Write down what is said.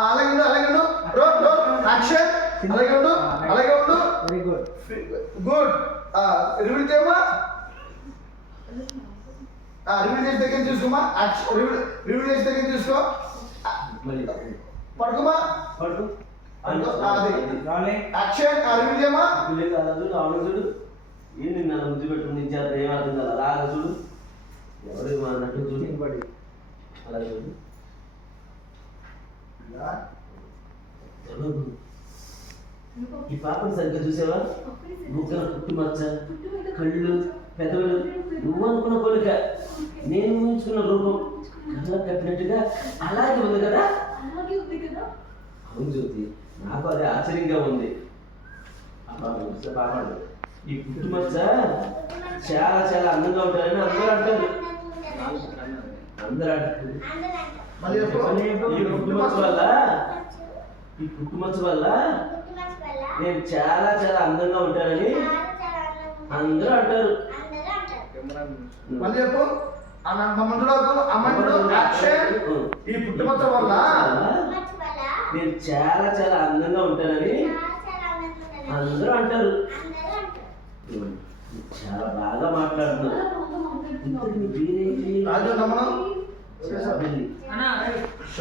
అలాగే ఉండు అలాగే ఉండు రోల్ రోల్ యాక్షన్ అలాగే ఉండు అలాగే ఉండు వెరీ గుడ్ గుడ్ రివీల్ చేయమ్మా రివీల్ చేసి దగ్గర చూసుకోమా రివీల్ చేసి దగ్గర చూసుకో పడుకోమా పడుకో అది యాక్షన్ రివీల్ చేయమ్మా చూడు ఏంది నన్ను ముద్దు పెట్టుకుని చేత ఏమర్థం కదా అలాగా చూడు ఎవరు అన్నట్టు చూడు అలాగే చూడు ఈ పాపని సరిగ్గా చూసావా ముగ్గుల పుట్టు మచ్చ కళ్ళు పెదవులు నువ్వు అనుకున్న పోలిక నేను ఊహించుకున్న రూపం కళ్ళ కట్టినట్టుగా అలాగే ఉంది కదా అవును జ్యోతి నాకు అది ఆశ్చర్యంగా ఉంది పాపడు ఈ పుట్టు మచ్చ చాలా చాలా అందంగా ఉంటారని అందరూ అంటారు అందరూ అంటారు ఈ పుట్టుమచ్చ వల్ల నేను చాలా చాలా అందంగా ఉంటానని అందరూ అంటారు. మళ్ళీ చెప్పు ఈ పుట్టుమచ్చ వల్ల నేను చాలా చాలా అందంగా ఉంటానని అందరూ అంటారు. చాలా బాగా మాట్లాడుతున్నారు. రాజు నమ్మనం